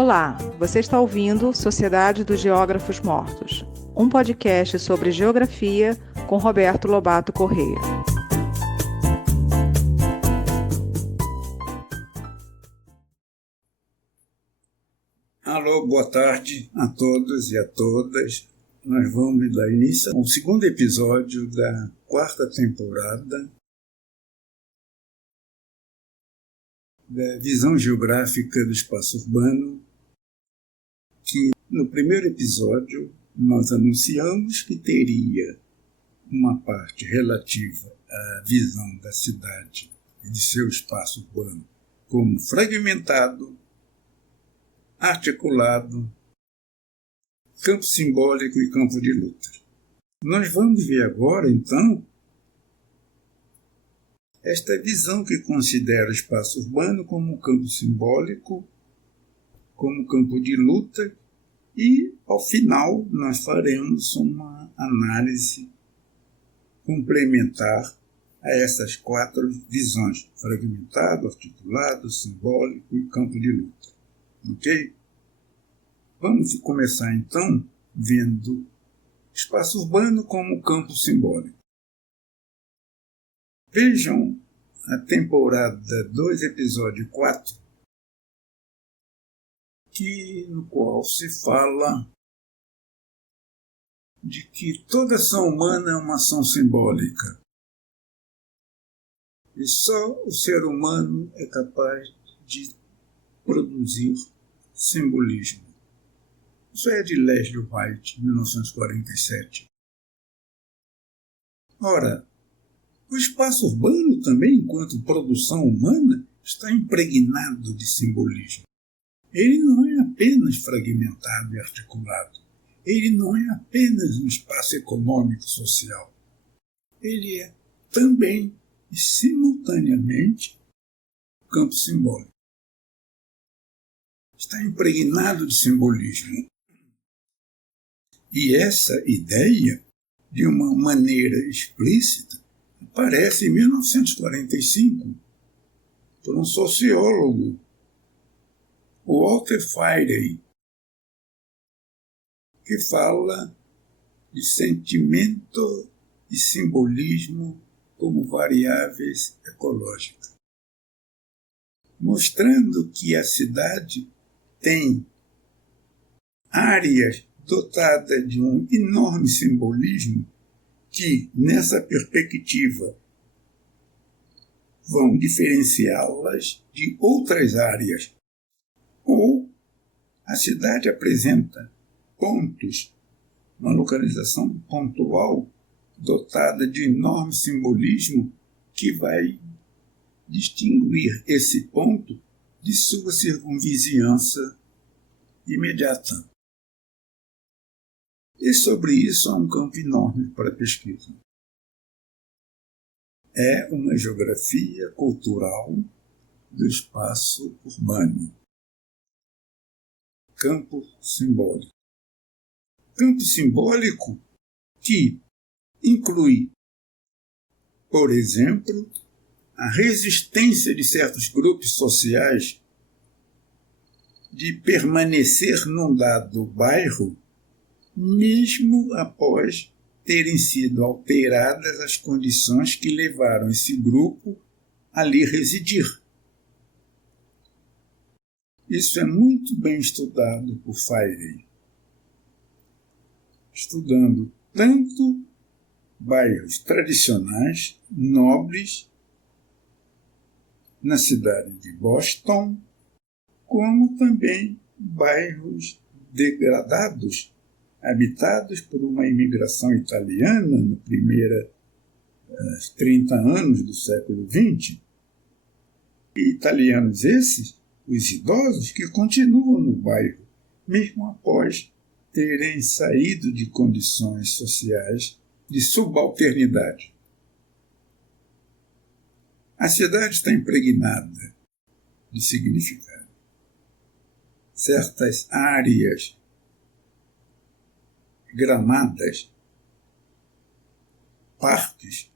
Olá, você está ouvindo Sociedade dos Geógrafos Mortos, um podcast sobre geografia com Roberto Lobato Corrêa. Alô, boa tarde a todos e a todas. Nós vamos dar início ao segundo episódio da quarta temporada da Visão Geográfica do Espaço Urbano, que no primeiro episódio nós anunciamos que teria uma parte relativa à visão da cidade e de seu espaço urbano como fragmentado, articulado, campo simbólico e campo de luta. Nós vamos ver agora, então, esta visão que considera o espaço urbano como um campo simbólico, como campo de luta, e, ao final, nós faremos uma análise complementar a essas quatro visões: fragmentado, articulado, simbólico e campo de luta. Ok? Vamos começar, então, vendo espaço urbano como campo simbólico. Vejam a temporada 2, episódio 4, no qual se fala de que toda ação humana é uma ação simbólica. E só o ser humano é capaz de produzir simbolismo. Isso é de Leslie White, 1947. Ora, o espaço urbano também, enquanto produção humana, está impregnado de simbolismo. Ele não é apenas fragmentado e articulado. Ele não é apenas um espaço econômico social. Ele é também e simultaneamente campo simbólico. Está impregnado de simbolismo. E essa ideia, de uma maneira explícita, aparece em 1945 por um sociólogo, o Walter Freire, que fala de sentimento e simbolismo como variáveis ecológicas, mostrando que a cidade tem áreas dotadas de um enorme simbolismo que, nessa perspectiva, vão diferenciá-las de outras áreas. Ou a cidade apresenta pontos, uma localização pontual dotada de enorme simbolismo que vai distinguir esse ponto de sua circunvizinhança imediata. E sobre isso há um campo enorme para pesquisa. É uma geografia cultural do espaço urbano. Campo simbólico. Campo simbólico que inclui, por exemplo, a resistência de certos grupos sociais de permanecer num dado bairro mesmo após terem sido alteradas as condições que levaram esse grupo a ali residir. Isso é muito bem estudado por Freire, estudando tanto bairros tradicionais, nobres, na cidade de Boston, como também bairros degradados, habitados por uma imigração italiana nos primeiros 30 anos do século XX. E italianos esses, os idosos, que continuam no bairro, mesmo após terem saído de condições sociais de subalternidade. A cidade está impregnada de significado. Certas áreas gramadas, parques,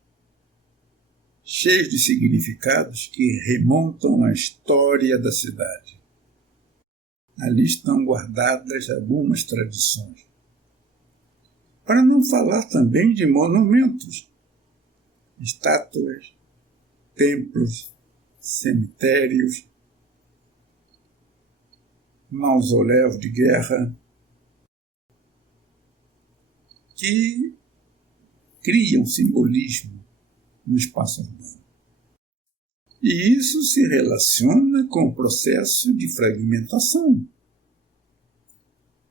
cheios de significados que remontam à história da cidade. Ali estão guardadas algumas tradições. Para não falar também de monumentos, estátuas, templos, cemitérios, mausoléus de guerra, que criam simbolismo no espaço urbano. E isso se relaciona com o processo de fragmentação.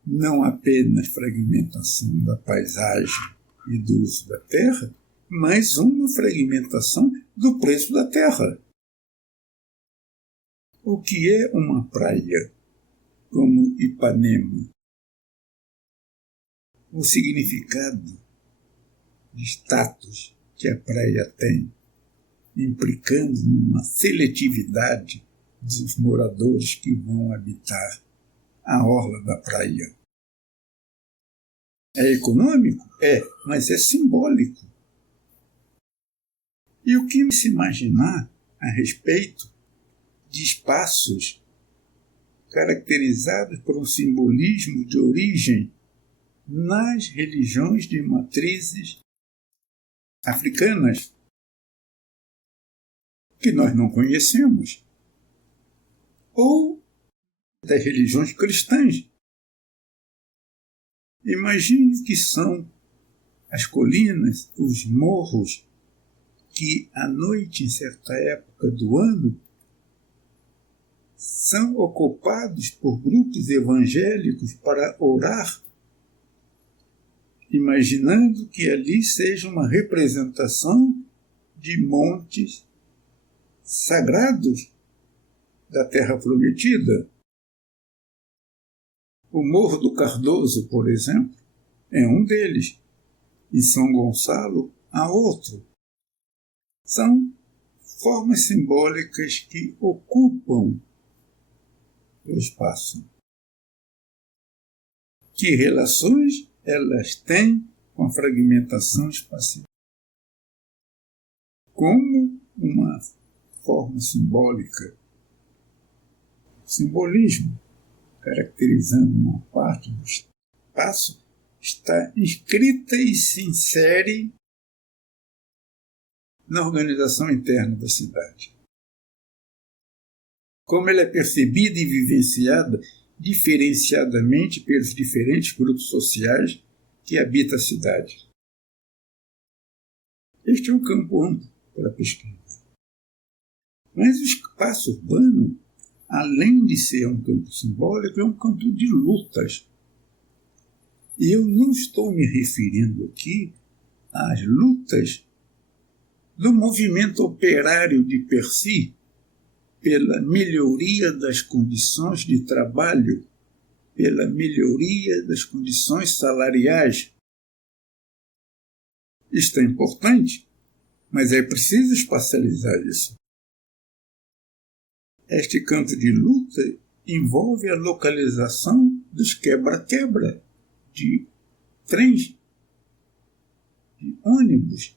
Não apenas fragmentação da paisagem e do uso da terra, mas uma fragmentação do preço da terra. O que é uma praia como Ipanema? O significado de status que a praia tem, implicando numa seletividade dos moradores que vão habitar a orla da praia. É econômico? É, mas é simbólico. E o que se imaginar a respeito de espaços caracterizados por um simbolismo de origem nas religiões de matrizes africanas, que nós não conhecemos, ou das religiões cristãs. Imagine que são as colinas, os morros, que à noite, em certa época do ano, são ocupados por grupos evangélicos para orar, imaginando que ali seja uma representação de montes sagrados da Terra Prometida. O Morro do Cardoso, por exemplo, é um deles. Em São Gonçalo, há outro. São formas simbólicas que ocupam o espaço. Que relações elas têm com a fragmentação espacial? Como uma forma simbólica, simbolismo, caracterizando uma parte do espaço, está inscrita e se insere na organização interna da cidade. Como ela é percebida e vivenciada diferenciadamente pelos diferentes grupos sociais que habitam a cidade. Este é um campo amplo para a pesquisa. Mas o espaço urbano, além de ser um campo simbólico, é um campo de lutas. E eu não estou me referindo aqui às lutas do movimento operário de per si, pela melhoria das condições de trabalho, pela melhoria das condições salariais. Isto é importante, mas é preciso espacializar isso. Este campo de luta envolve a localização dos quebra-quebra de trens, de ônibus.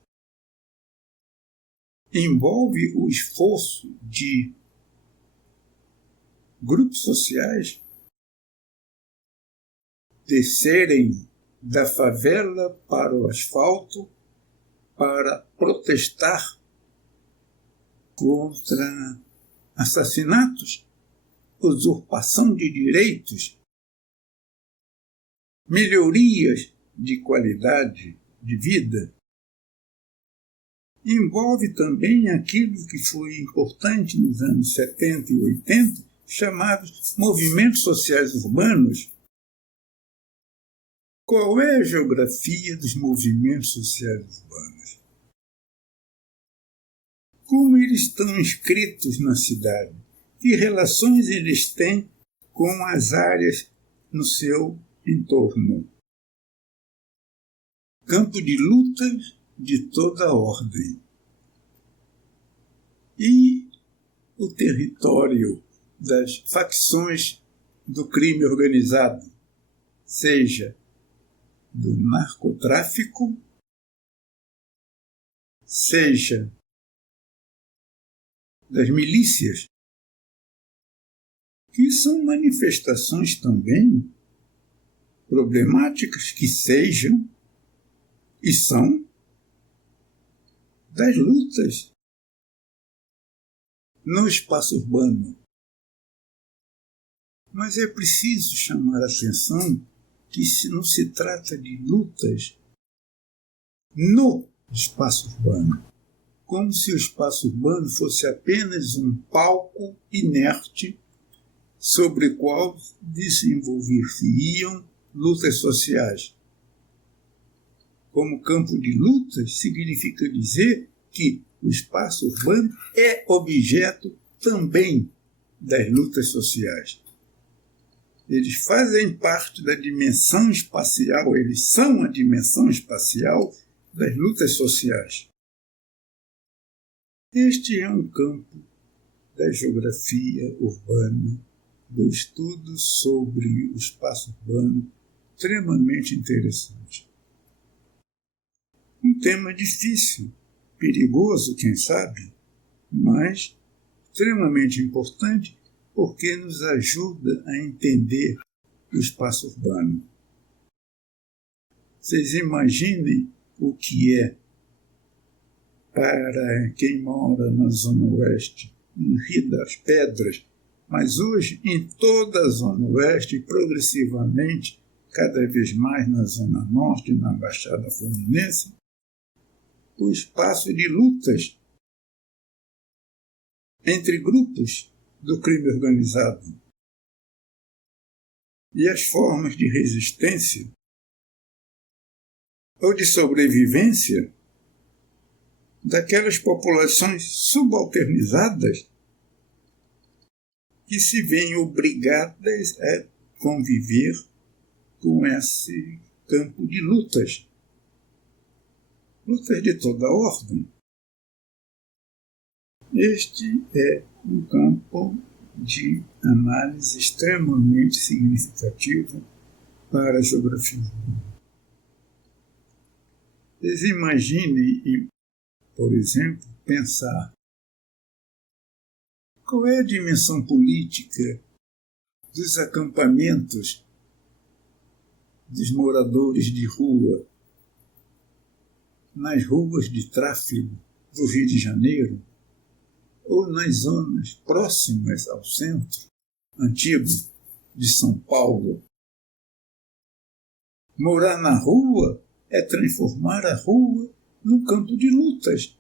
Envolve o esforço de grupos sociais descerem da favela para o asfalto para protestar contra assassinatos, usurpação de direitos, melhorias de qualidade de vida. Envolve também aquilo que foi importante nos anos 70 e 80, chamados movimentos sociais urbanos. Qual é a geografia dos movimentos sociais urbanos? Como eles estão inscritos na cidade? Que relações eles têm com as áreas no seu entorno? Campo de lutas de toda a ordem. E o território das facções do crime organizado, seja do narcotráfico, seja das milícias, que são manifestações também problemáticas que sejam e são das lutas no espaço urbano. Mas é preciso chamar a atenção que não se trata de lutas no espaço urbano, como se o espaço urbano fosse apenas um palco inerte sobre o qual desenvolver-se-iam lutas sociais. Como campo de lutas, significa dizer que o espaço urbano é objeto também das lutas sociais. Eles fazem parte da dimensão espacial, eles são a dimensão espacial das lutas sociais. Este é um campo da geografia urbana, do estudo sobre o espaço urbano, extremamente interessante. Um tema difícil, perigoso, quem sabe, mas extremamente importante porque nos ajuda a entender o espaço urbano. Vocês imaginem o que é para quem mora na Zona Oeste, em Rio das Pedras, mas hoje em toda a Zona Oeste, progressivamente, cada vez mais na Zona Norte, na Baixada Fluminense, o espaço de lutas entre grupos do crime organizado e as formas de resistência ou de sobrevivência daquelas populações subalternizadas que se veem obrigadas a conviver com esse campo de lutas. Lutas de toda ordem. Este é um campo de análise extremamente significativo para a geografia urbana. Vocês imaginem, por exemplo, pensar qual é a dimensão política dos acampamentos dos moradores de rua nas ruas de tráfego do Rio de Janeiro ou nas zonas próximas ao centro antigo de São Paulo. Morar na rua é transformar a rua num campo de lutas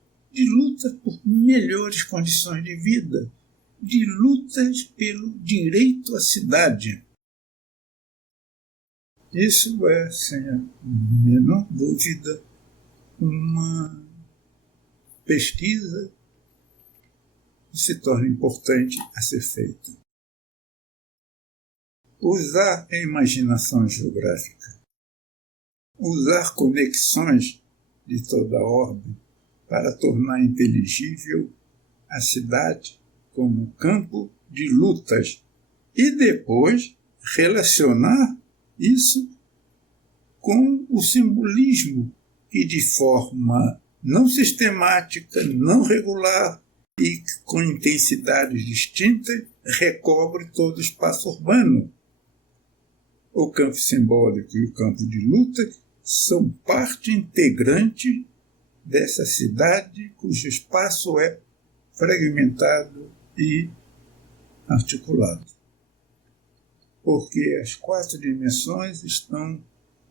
por melhores condições de vida, de lutas pelo direito à cidade. Isso é, sem a menor dúvida, uma pesquisa que se torna importante a ser feita. Usar a imaginação geográfica, usar conexões de toda ordem para tornar inteligível a cidade como campo de lutas e depois relacionar isso com o simbolismo que de forma não sistemática, não regular e com intensidades distintas recobre todo o espaço urbano. O campo simbólico e o campo de luta são parte integrante dessa cidade cujo espaço é fragmentado e articulado. Porque as 4 dimensões estão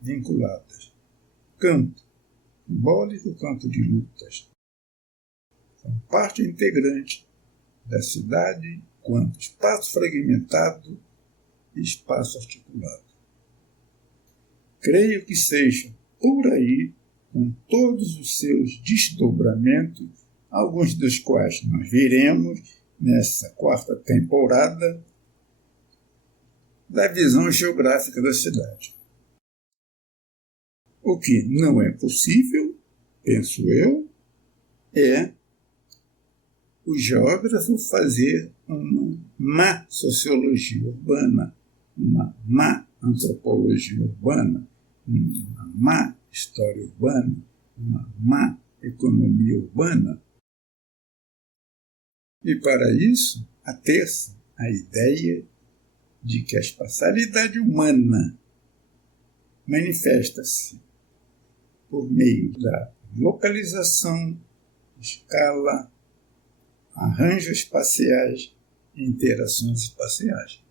vinculadas. Campo simbólico e campo de lutas são parte integrante da cidade quanto espaço fragmentado e espaço articulado. Creio que seja por aí, com todos os seus desdobramentos, alguns dos quais nós veremos nessa 4ª temporada da visão geográfica da cidade. O que não é possível, penso eu, é o geógrafo fazer uma má sociologia urbana, uma má antropologia urbana, uma má história urbana, uma má economia urbana. E para isso, ater-se a ideia de que a espacialidade humana manifesta-se por meio da localização, escala, arranjos espaciais e interações espaciais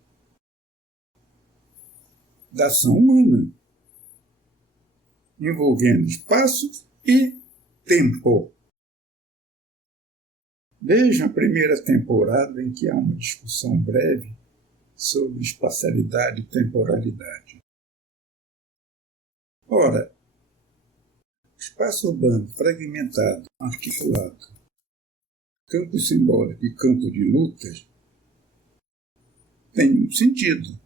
da ação humana, envolvendo espaço e tempo. Vejam a primeira temporada em que há uma discussão breve sobre espacialidade e temporalidade. Ora, espaço urbano fragmentado, articulado, campo simbólico e campo de lutas tem um sentido.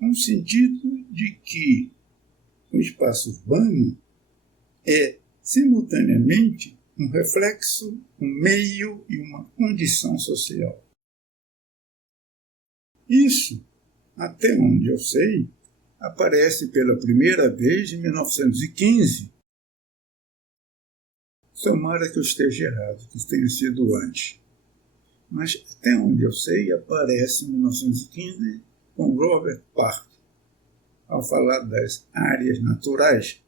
Um sentido de que o espaço urbano é, simultaneamente, um reflexo, um meio e uma condição social. Isso, até onde eu sei, aparece pela primeira vez em 1915. Tomara que eu esteja errado, que tenha sido antes. Mas, até onde eu sei, aparece em 1915 com Robert Park, ao falar das áreas naturais,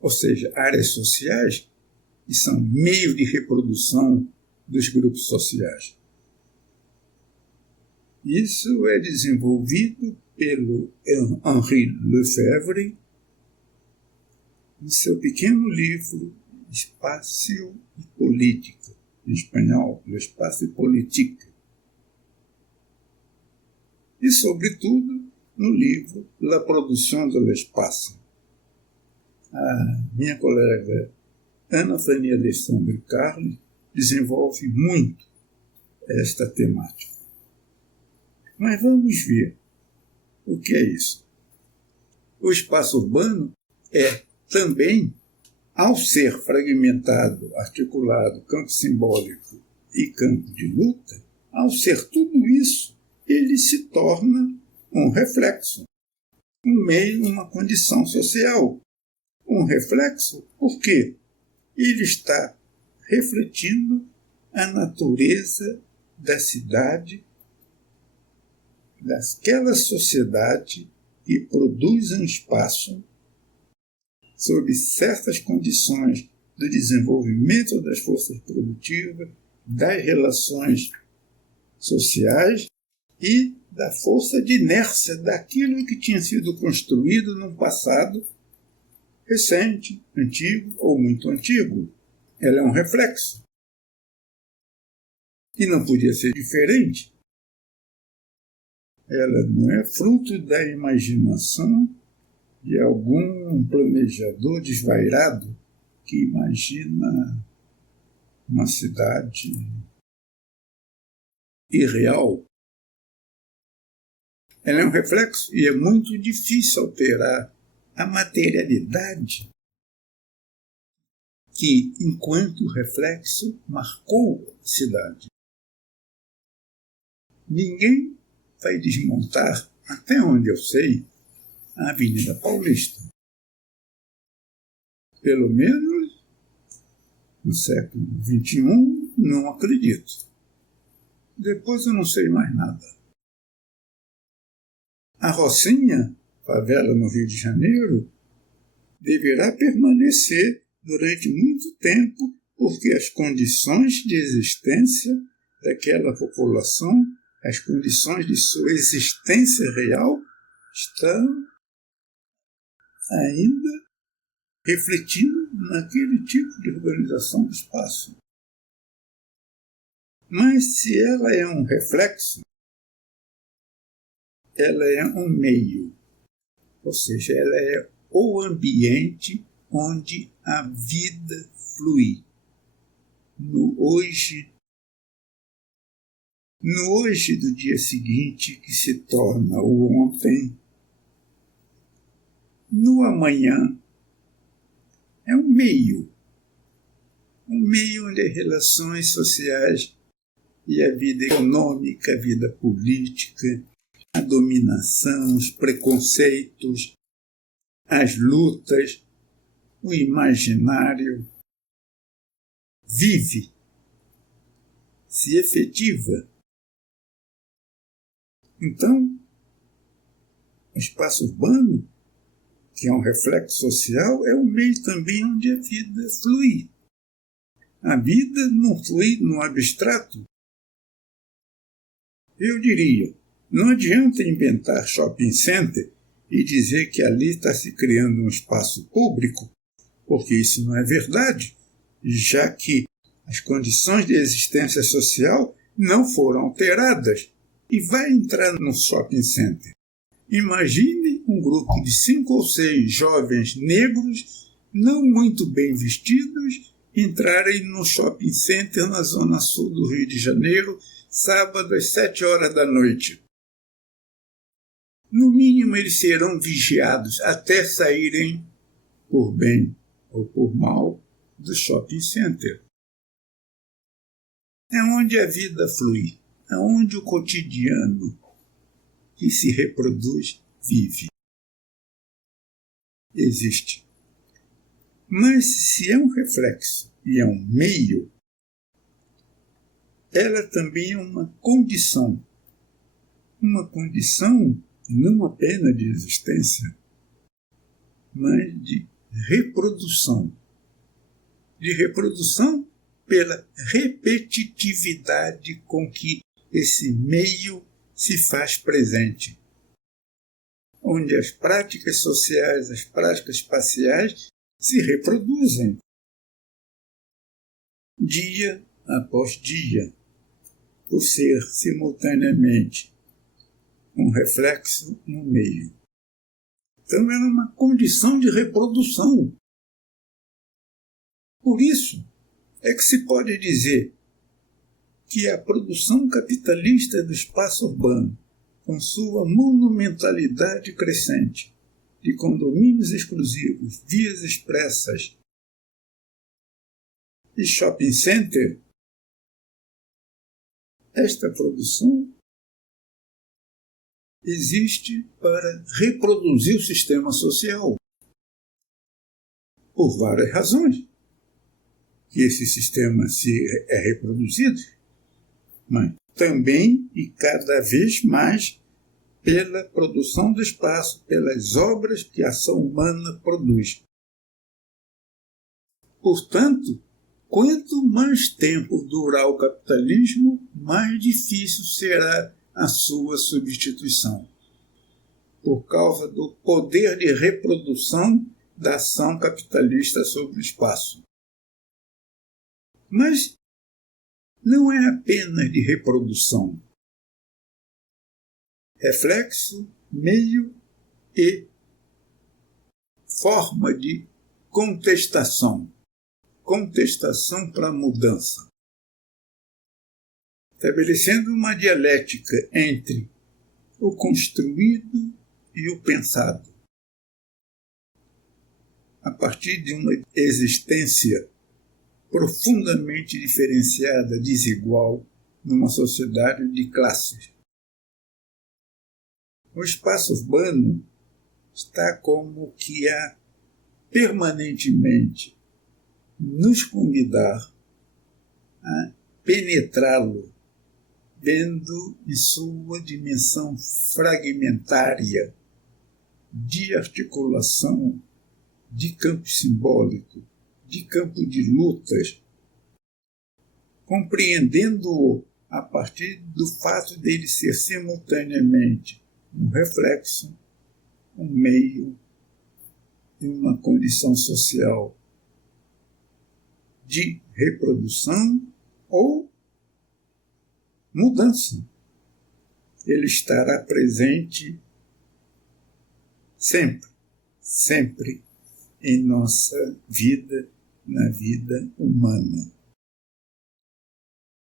ou seja, áreas sociais, que são meio de reprodução dos grupos sociais. Isso é desenvolvido pelo Henri Lefebvre em seu pequeno livro Espaço e Política, em espanhol, Espaço e Política. E, sobretudo, no livro La Produção do Espaço. A minha colega Ana Fania Alexandre Carli desenvolve muito esta temática. Mas vamos ver o que é isso. O espaço urbano é também, ao ser fragmentado, articulado, campo simbólico e campo de luta, ao ser tudo isso, ele se torna um reflexo, um meio, uma condição social. Um reflexo porque ele está refletindo a natureza da cidade, daquela sociedade que produz um espaço sob certas condições do desenvolvimento das forças produtivas, das relações sociais e da força de inércia daquilo que tinha sido construído no passado recente, antigo ou muito antigo. Ela é um reflexo. E não podia ser diferente. Ela não é fruto da imaginação de algum planejador desvairado que imagina uma cidade irreal. Ela é um reflexo e é muito difícil alterar a materialidade que, enquanto reflexo, marcou a cidade. Ninguém vai desmontar, até onde eu sei, a Avenida Paulista. Pelo menos no século XXI, não acredito. Depois eu não sei mais nada. A Rocinha, favela no Rio de Janeiro, deverá permanecer durante muito tempo porque as condições de existência daquela população, as condições de sua existência real, estão ainda refletindo naquele tipo de organização do espaço. Mas se ela é um reflexo, ela é um meio, ou seja, ela é o ambiente onde a vida flui. No hoje do dia seguinte, que se torna o ontem, no amanhã, é um meio onde as relações sociais e a vida econômica, a vida política, a dominação, os preconceitos, as lutas, o imaginário vive se efetiva. Então, o espaço urbano, que é um reflexo social, é um meio também onde a vida flui. A vida não flui no abstrato. Eu diria, não adianta inventar shopping center e dizer que ali está se criando um espaço público, porque isso não é verdade, já que as condições de existência social não foram alteradas e vai entrar no shopping center. Imagine um grupo de 5 ou 6 jovens negros, não muito bem vestidos, entrarem no shopping center na zona sul do Rio de Janeiro, sábado às 7 horas da noite. No mínimo, eles serão vigiados até saírem, por bem ou por mal, do shopping center. É onde a vida flui, é onde o cotidiano que se reproduz vive. Existe. Mas se é um reflexo e é um meio, ela também é uma condição. Uma condição não apenas de existência, mas de reprodução. De reprodução pela repetitividade com que esse meio se faz presente, onde as práticas sociais, as práticas espaciais se reproduzem dia após dia, por ser simultaneamente um reflexo no meio. Então era uma condição de reprodução. Por isso é que se pode dizer que a produção capitalista do espaço urbano, com sua monumentalidade crescente, de condomínios exclusivos, vias expressas e shopping center, esta produção existe para reproduzir o sistema social, por várias razões. Que esse sistema é reproduzido, mas também e cada vez mais pela produção do espaço, pelas obras que a ação humana produz. Portanto, quanto mais tempo durar o capitalismo, mais difícil será a sua substituição, por causa do poder de reprodução da ação capitalista sobre o espaço. Mas não é apenas de reprodução. Reflexo, meio e forma de contestação. Contestação para a mudança. Estabelecendo uma dialética entre o construído e o pensado. A partir de uma existência profundamente diferenciada, desigual, numa sociedade de classes. O espaço urbano está como que a permanentemente nos convidar a penetrá-lo, vendo em sua dimensão fragmentária, de articulação, de campo simbólico, de campo de lutas, compreendendo-o a partir do fato dele ser simultaneamente um reflexo, um meio e uma condição social de reprodução ou mudança. Ele estará presente sempre, sempre em nossa vida, na vida humana.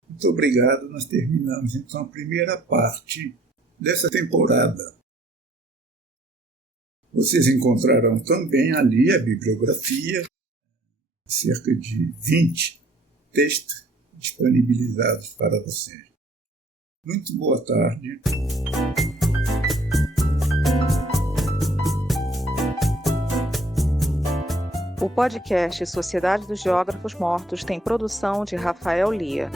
Muito obrigado. Nós terminamos então a primeira parte dessa temporada. Vocês encontrarão também ali a bibliografia, cerca de 20 textos disponibilizados para vocês. Muito boa tarde. O podcast Sociedade dos Geógrafos Mortos tem produção de Rafael Lia.